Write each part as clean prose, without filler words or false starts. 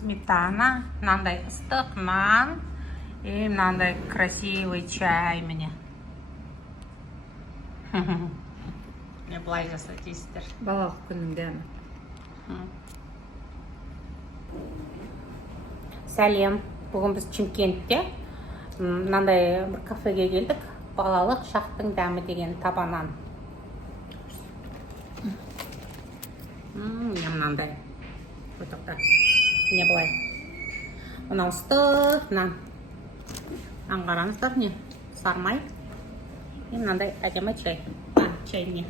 Сметана, мынандай ыстық нан и мынандай красивый чай міне. Не былай жасайды дейсіздер. Балалық күннің дәмі. Сәлем. Бүгін біз Шымкентте мынандай бір кафеге келдік. Балалық шақтың дәмі деген табанан. Мынандай. Өтіқта. Не былай. Мынау ыстық нан. Нан қараңыздар не? Сармай. И мынандай әдемі чай. Чай не.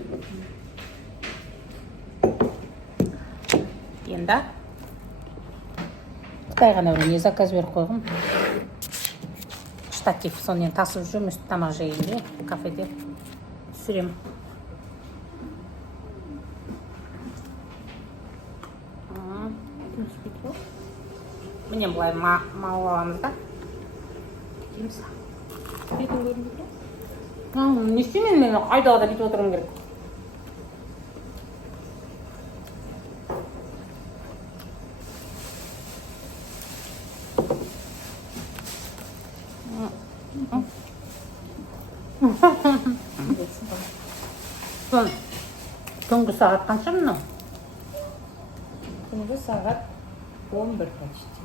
Енді Қытай ғана бір не заказ беріп қойғым. Штатив сонымен тасып жүрміз тамақ жайында кафеде түсірем. Міне бұлай мал аламыз да. Дейміз. Бетін көрінді бе? Не істеймін мен айдағада бүйтіп отырғым керек. Түнгі сағат қанша мынау? Түнгі сағат 11 почти.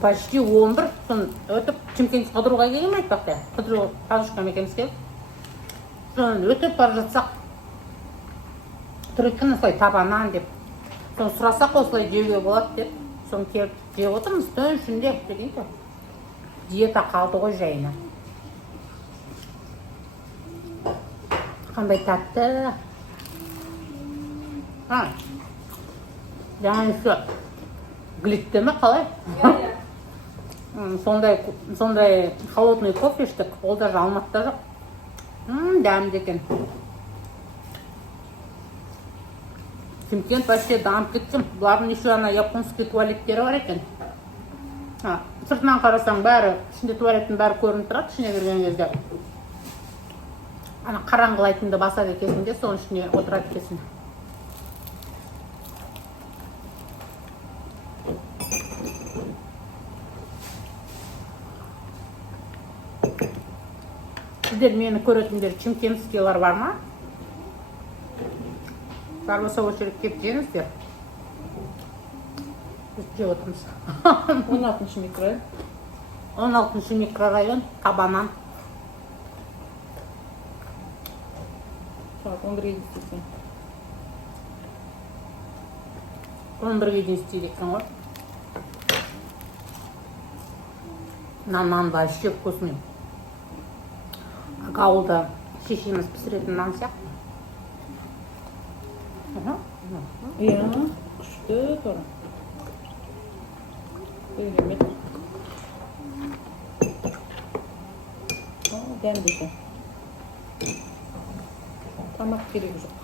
Почти 11. Сон өтіп Шымкент қыдыруға келе ме айтпақ та? Қыдыру қазышқан екенбіз келіп. Сон өтіп бара жатсақ. Түреккен осылай табанан деп. Сон сұрасақ осылай жеуге болады деп. Сон келіп жеп отырмыз түн ішінде дейді. Диета қалды ғой жайына. Қандай тәтті. Жаңағы гликті ме қалай? Сондай холодный кофе іштік. Ол даже Алматыда жоқ. Дәмді екен. Шымкент вообще дамып кеткен. Бұлардың еще ана японский туалеттері бар екен. Сыртынан қарасаң бәрі, ішінде туалеттің бәрі көрініп тұрады, ішіне кірген кезде. Ана қараңғылайтынды басады екесінде, соның ішіне отырады екесін. Сіздер мені көретіндер шымкентскийлар бар ма? Бар болса очередь кеп жеңіздер. Біз жеп отырмыз. 16 микрорайон. 16 микрорайон, Табанан. Saat 11'e gitsin. 11-ге дейін істейді екен ғой. Наннан да ішек көсмен. Ауылда шешеміз пісіретін нан сияқты. Иә, күшті тұр. Керемет. Дәмді екен. Тамақ керегі жоқ.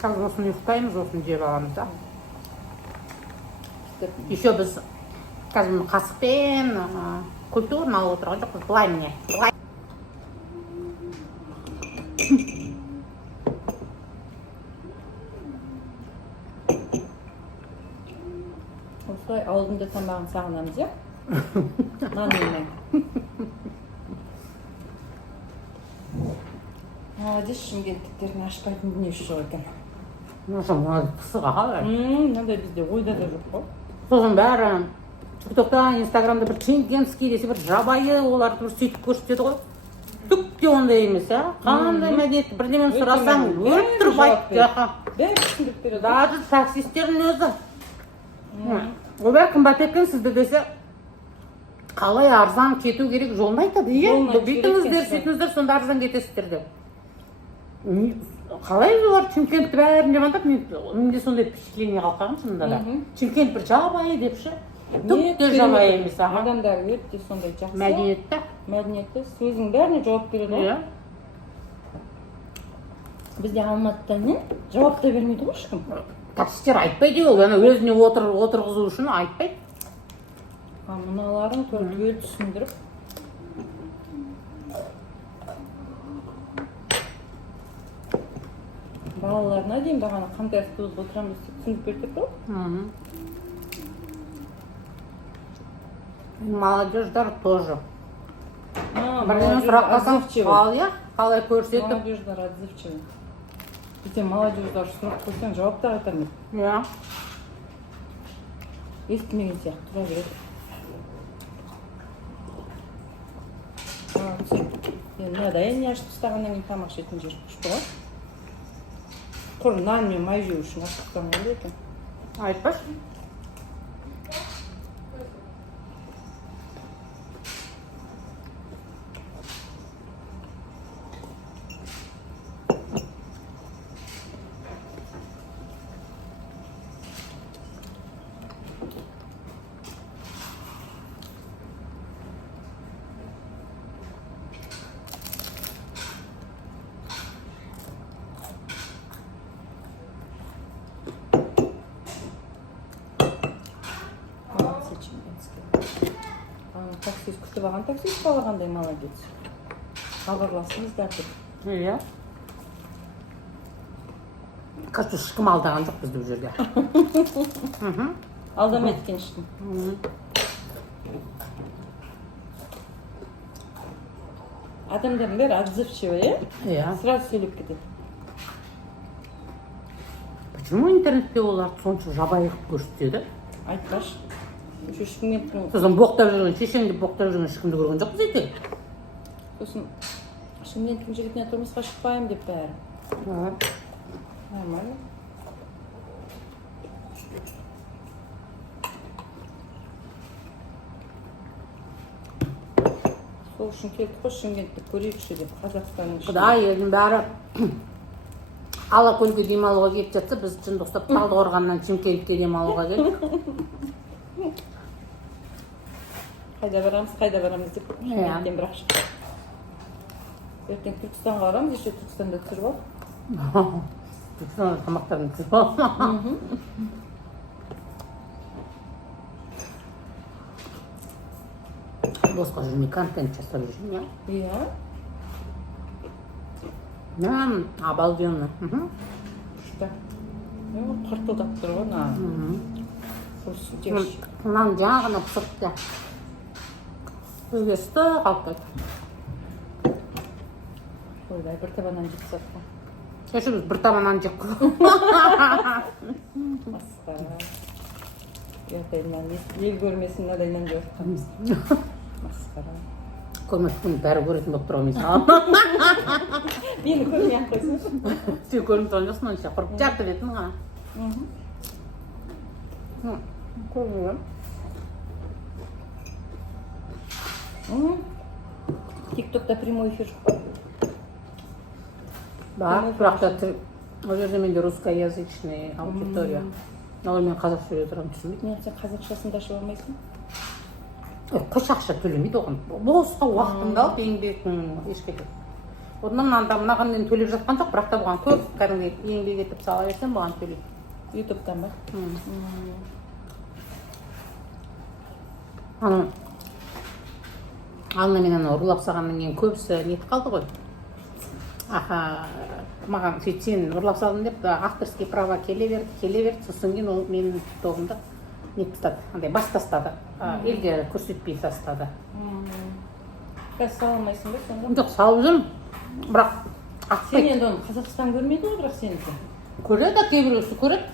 Қазір осыны ұйықтаймыз, осыны жеп аламыз да. Еще біз қазір қасықпен культурно алып отырған жоқпыз. Былай міне. Осылай алдында тамағын сағынамыз, иә? Нан емей. Молодец, шымкенттіктердің ашпайтын дүниесі жоқ екен. Пысыға қалай. Мынандай бізде ойда да жоқ қой. Сосын бәрі ТикТокта, Инстаграмда бір шымкентский десе бір жабайы оларды бір сөйтіп көрсетеді ғой. Түк те ондай емес, қандай мәдениетті бірдемен сұрасаң өліп тұрып айтты. Бәрі түсіндіріп береді. Даже таксистердің өзі. Олар қымбат екен сізді десе, қалай арзан кету керек жолын айтады. Бүйтіңіздер, сөйтіңіздер, сонда арзан кетесіздер деп. Қалай олар Шымкентті бәрін жамандап, менде сондай впечатление қалған шынында да. Шымкент бір жабайы депші. Түк те жабайы емес. Адамдар өте сондай жақсы. Мәдениетті. Мәдениетті. Сөздің бәріне жауап береді ғой. Бізде Алматыда не? Жауап та бермейді ғой ешкім. Таксистер айтпайды ол, өзіне отырғызу үшін айтпайды. Мыналарын түгел түсіндіріп. Балаларына дейін бағана қандай автобусқа отырамыз деп түсіндіріп бердік қой. Молодежьдар тоже. Бірдеме Молодежь сұрақ қылсаң, отзывчивый. ал иә, қалай көрсетіп. Молодежьдар отзывчивый. Бізде молодежьдар сұрақ қойсаң жауап та қайтармайды. Иә. Естімеген сияқты тұра береді. Мынадай не ашып тастағаннан кейін тамақ ішетін жер күшті ғой. Құр нан мен май жеу үшін ашып тастаған ғой екен. Айтпашы. Молодцы, Чембинский. Таксист күтіп алған таксист балағандай молодец. Хабарласыңыздар деп. Иә. Кажется, ешкім алдаған жоқ бізді бұл жерде. Алдамайды екен ешкім. Адамдардың бәрі отзывчивый, иә? Иә. Сразу сөйлеп кетеді. Почему интернетте оларды сонша жабайы қылып көрсетеді? Айтпашы. Еще Шымкенттің Сосын боқтап жүрген, шешең деп боқтап жүрген ешкімді көрген жоқпыз екен. сосын Шымкенттің жігітіне тұрмысқа шықпаймын деп бәрі. Нормально. Сол үшін келдік қой Шымкентті көрейікші деп Қазақстанның ішінде. Құдай елдің бәрі Алакөлге демалуға келіп жатса, біз шын ұстап Талдықорғаннан Шымкентке демалуға келдік. Қайда барамыз деп Шымкенттен бірақ шықтық. Ертең Түркістанға барамыз, еще Түркістанда түсіріп ал. Түркістан тамақтарын түсіріп ал. Босқа жүрмей контент жасап жүрмін, Иә. иә? Обалденно. Күшті. Қыртылдап тұр ғой нан. Хрустящий. Нан жаңа ғана пісірді. Өзгесті қалып қойды. Ойбай, бір табаннан жеп сатқан. Кеше біз бір табаннан жеп қойдық. Масқара. Ұятайынан ел көрмесін мынадайынан жеп жатқанбыз. Масқара. Көрмесін бәрі көретін болып тұр ғой мысалы. Мені көрмей ақ қойсыншы. Сен көрініп тұрған жоқсың онша құрып жатыр етін ғана. Көрмеймін. Тиктокта прямой эфир жоқ. Бар, бірақ та ол жерде менде русскоязычный аудитория. Ол мен қазақша сөйлей тұрамын, түсінбейді. Мен сен қазақшасын да ашып алмайсың? Қош ақша төлемейді оған. Босқа уақытыңды алып еңбегің ешкетеді. Одан мынаған мен төлеп жатқан жоқ, бірақ та бұған көп кәдімгі еңбек етіп сала берсем бұған төлейді. Ютубтан ба? Алына мен ана ұрлап салғаннан кейін көбісі нетіп қалды ғой. Маған сөйтіп сен ұрлап салдың деп авторский права келе берді, сосын кейін ол менің тобымды нетіп тастады, андай бас тастады, елге көрсетпей тастады. Қазір сала алмайсың ба сонда? Жоқ, салып жүрмін, бірақ Сен атпайды. енді оны Қазақстан көрмейді ғой, бірақ сенікі. Көреді, кейбіреусі көреді,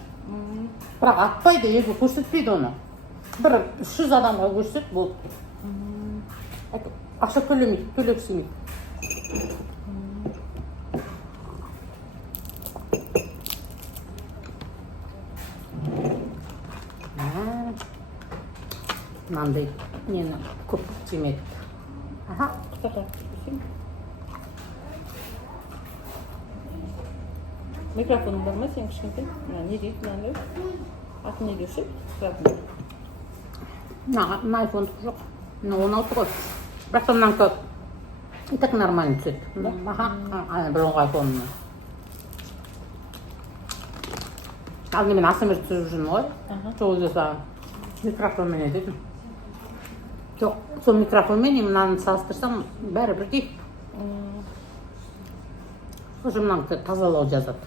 бірақ атпайды, елге көрсетпейді оны. Бір 300 адамға көрсет, болды. Ақша төлемейді, төлегісі келмейді. Мынандай нені көп жемеді. Құтақап көрсең. Микрофоның бар ма сен кішкентай? Не дейді мынандай? Аты не десе? Сұратын. Мына айфон жоқ. Мына 16 ғой. Бірақ та мынанкі и так нормально түседі. Бұрынғы айфонымның. Алдында мен ASMR түсіріп жүрмін ғой. Сол кезде саған микрофонмен едім. Жоқ, сол микрофонмен мынаны салыстырсам бәрі бірдей. Уже мынаны тазалау жазады.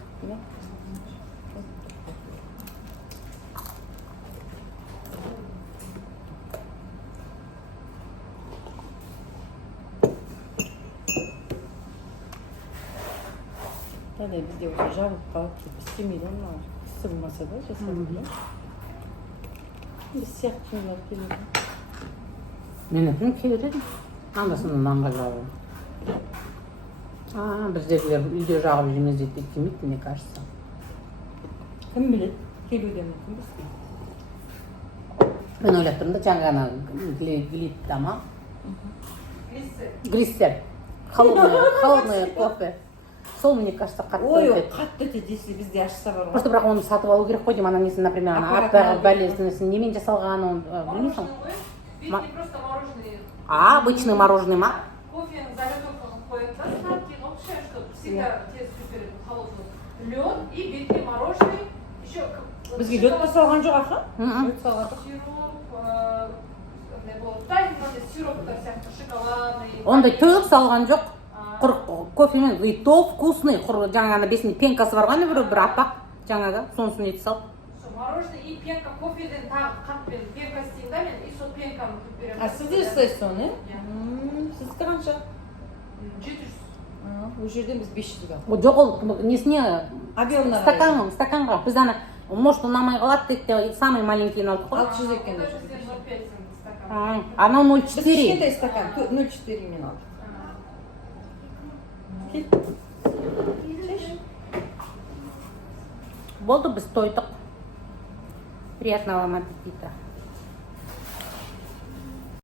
Тәне бізде осы жабылып қалып кетіп істемейді оны кісі болмаса да жасап. Біз сияқты жайлар келеді. Менікін келеді. Анда-санда нанға жағып. Біздегілер үйде жағып жемес дейді демейді, мне кажется. Кім біледі? Келуде мүмкін бізге. Мен ойлап тұрмын да жаңғана глит тамақ. Глиссер. Холодный кофе. Сол, мне кажется, қатты Ой, өтеді. қатты өтеді, если бізде ашса бар ғой. Просто бірақ оны сатып алу керек қой деймін, ана несін, например, ана аппарат болезненностін немен жасалған, оны білмейсің? Ведь не просто мороженое. Обычный мороженый ма? Кофе заготовку входит достатки, но вообще, что всегда те супер холодный лед и бетки мороженое, еще Бізге лед салған жоқ аха? Лед салған жоқ. сироп, не было, мынандай сироптар сияқты шоколадный. Ондай төгіп салған жоқ. Құр кофемен, и то вкусный. Құр жаңағы бесін пенкасы бар ғой, бір аппақ жаңағы, сонысын ет сал. Мороженое и пенка кофеден тағы қатпен пенка істеймін да мен, и сол пенканы күтіп беремін. А сіз де жасайсыз оны? Сіздікі қанша? 700. Ол жерден біз 500 ал. Жоқ ол несіне Объемына стаканға. Біз ана, может ұнамай қалады дейді, самый маленькийін алдық қой. 600 екен. Даже 0,5 стакан. Анау Біз 0,4. кішкентай стакан 0,4 мен алдық. Болды, біз тойдық. Приятного вам аппетита.